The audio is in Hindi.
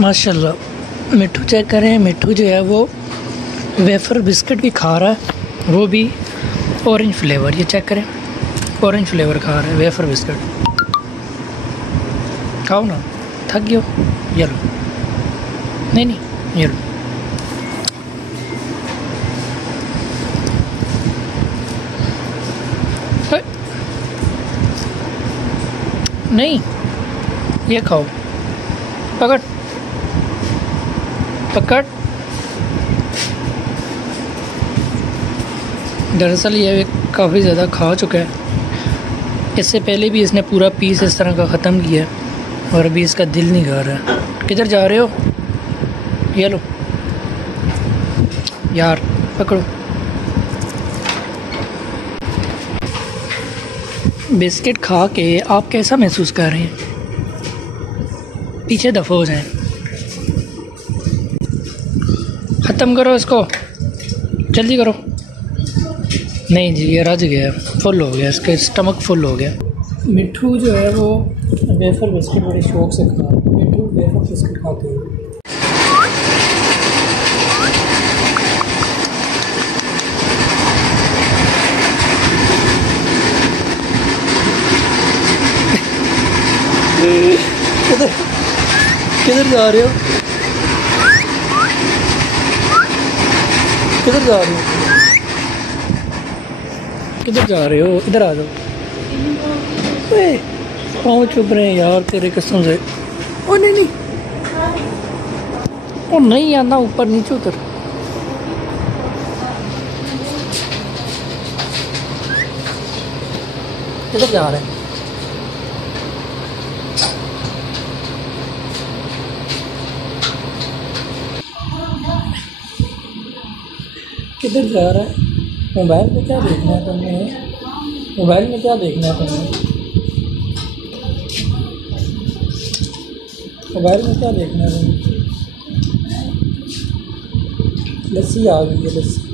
माशाल्लाह। मिट्ठू चेक करें, मिट्ठू जो है वो वेफर बिस्किट भी खा रहा है, वो भी ऑरेंज फ्लेवर। ये चेक करें, ऑरेंज फ्लेवर खा रहा है वेफर बिस्किट। खाओ ना, थक गयो। ये लो, नहीं ये लो। नहीं, ये खाओ, पकड़ पकड़। दरअसल ये काफ़ी ज़्यादा खा चुका है, इससे पहले भी इसने पूरा पीस इस तरह का ख़त्म किया है और अभी इसका दिल नहीं कर रहा है। किधर जा रहे हो? ये लो यार, पकड़ो। बिस्किट खा के आप कैसा महसूस कर रहे हैं? पीछे दफ़ा हो जाएं। ख़त्म करो इसको, जल्दी करो। नहीं जी, ये रज गया, फुल हो गया, इसका स्टमक फुल हो गया। मिट्ठू जो है वो वेफर बिस्किट बड़े शौक से खा, मिट्ठू वेफर बिस्किट खाते हुए। किधर जा रहे हो? किधर जा रहे हो? किधर जा रहे हो? इधर आ जाओ। पाँव चुप रहे हैं यार तेरे कसम से। ओ नहीं, ओ नहीं आना, ऊपर नीचे उतर। किधर जा रहे हैं? किधर जा रहा है? मोबाइल में क्या देखना है तुमने? मोबाइल में क्या देखना है तुमने? मोबाइल में क्या देखना है तुमने? लस्सी आ गई है, लस्सी।